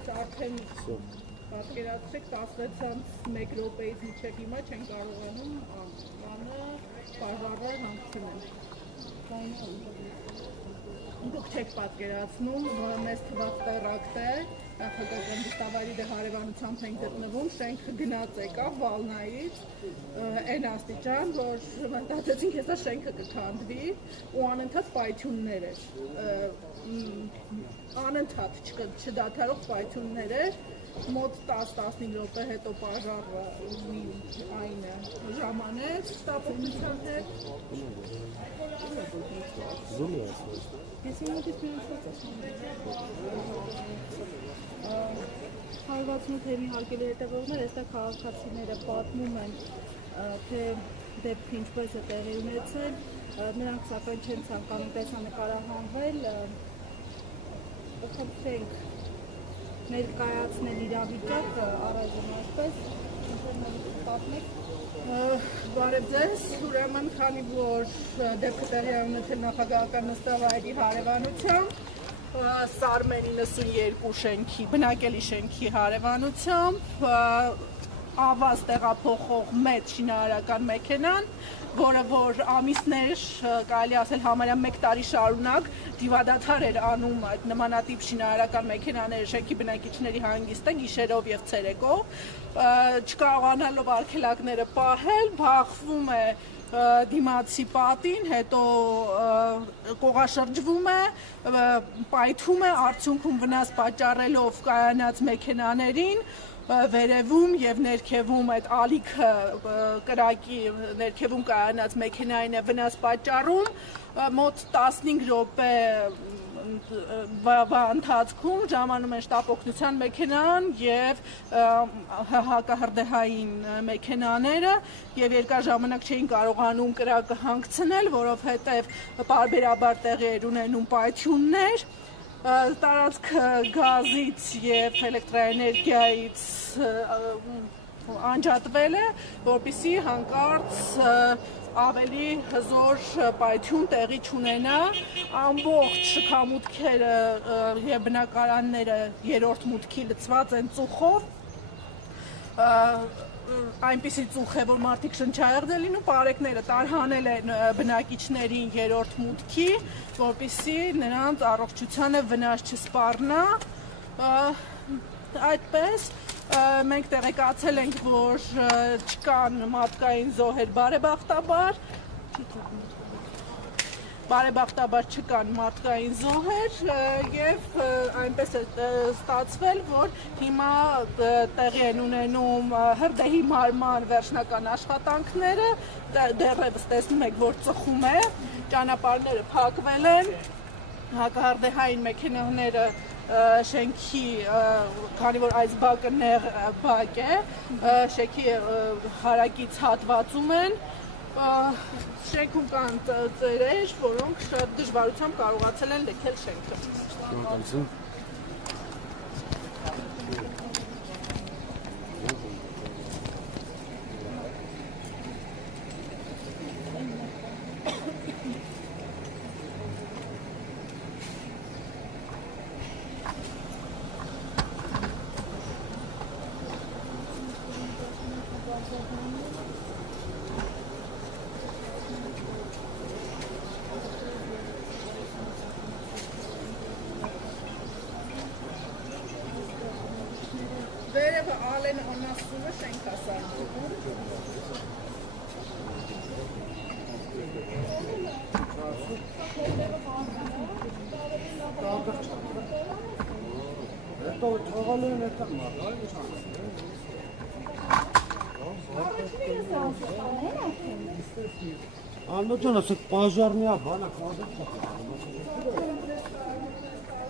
Այս արդեն պատկերացրեք 16-1 րոպեից մինչև հիմա չեն կարողանում անը պաժարը հանգցնել։ Դուք չեք պատկերացնում, մեզ թվախ տեղակտ է, նախագահական դստավարի դե հարևանությամբ ենք գտնվում, շենքը գնաց եկավ Վալնայից, այն աստիճան, որ մտածեցինք հեսա շենքը կքանդվի ու անընդհատ պայթյուններ էր, անընդհատ չդադարող պայթյուններ էր, մոտ 10-15 րոպե հետո պաժարը այն ժամանեց, շտապօգնության հետ։ Ես ինքս մենացած եմ։ 168 հարկելի հետևողներ, այստեղ քաղաքացիները պատմում են, թե դեպքը ինչպես է տեղի ունեցել, նրանք սակայն չեն ցանկանում տեսանկարահանվել, խնդրենք ներկայացնել իրավիճակը առայժմ այսպես, պատմեք։ Բարև ձեզ, ուրեմն քանի որ դեպքը տեղի ունեցել նախագահական նստավայրի հարևանությամբ, Սարմեն 92 շենքի, բնակելի շենքի հարևանությամբ, ավազ տեղափոխող մեծ շինարարական մեքենան, որը որ ամիսներ, կարելի ասել համարյա 1 տարի շարունակ դիվադադար էր անում այդ նմանատիպ շինարարական մեքենաները շենքի բնակիչների հանգիստը գիշերով եւ ցերեկով, չկարողանալով արգելակները պահել, բախվում է դիմացի պատին, հետո կողաշրջվում է, պայթում է, արդյունքում վնաս պատճառելով կայանած մեքենաներին, վերևում եւ ներքևում այդ ալիքը կրակի ներքևում կայանած մեքենային է վնաս պատճառում, մոտ 15 րոպե ընթացքում ժամանում են շտապօգնության մեքենան եւ հակահրդեհային մեքենաները եւ երկար ժամանակ չէին կարողանում կրակը հանգցնել, որովհետեւ պարբերաբար տեղի էր ունենում պայթյուններ, տարածքը գազից եւ էլեկտրաէներգիայից անջատվել է, որպեսզի հանկարծ ավելի հզոր պայթյուն տեղի չունենա, ամբողջ շքամուտքերը եւ բնակարանները երրորդ մուտքի լցված են ծուխով, այնպիսի ծուխ է, որ մարդիկ շնչահեղձ են լինում, պարեկները տարհանել են բնակիչներին երրորդ մուտքի, որպեսզի նրանց առողջությանը վնաս չսպառնա, այդպես մենք տեղեկացել ենք, որ չկան մարդկային զոհեր բարեբախտաբար չկան մարդկային զոհեր եւ այնպես է ստացվել, որ հիմա տեղի են ունենում հրդեհի մարման վերջնական աշխատանքները, դեռևս տեսնում եք, որ ծխում է, ճանապարհները փակվել են, հակահրդեհային մեքենաները շենքի, քանի որ այս բակը նեղ բակ է, շենքի հարակից հատվածում են, շենքում կան ծերեր, որոնք շատ դժվարությամբ կարողացել են լքել շենքը։ Վերևը Ալեն Անասունը շենք ասարկում։ Անոջան ասեք պաժարնյա բանակ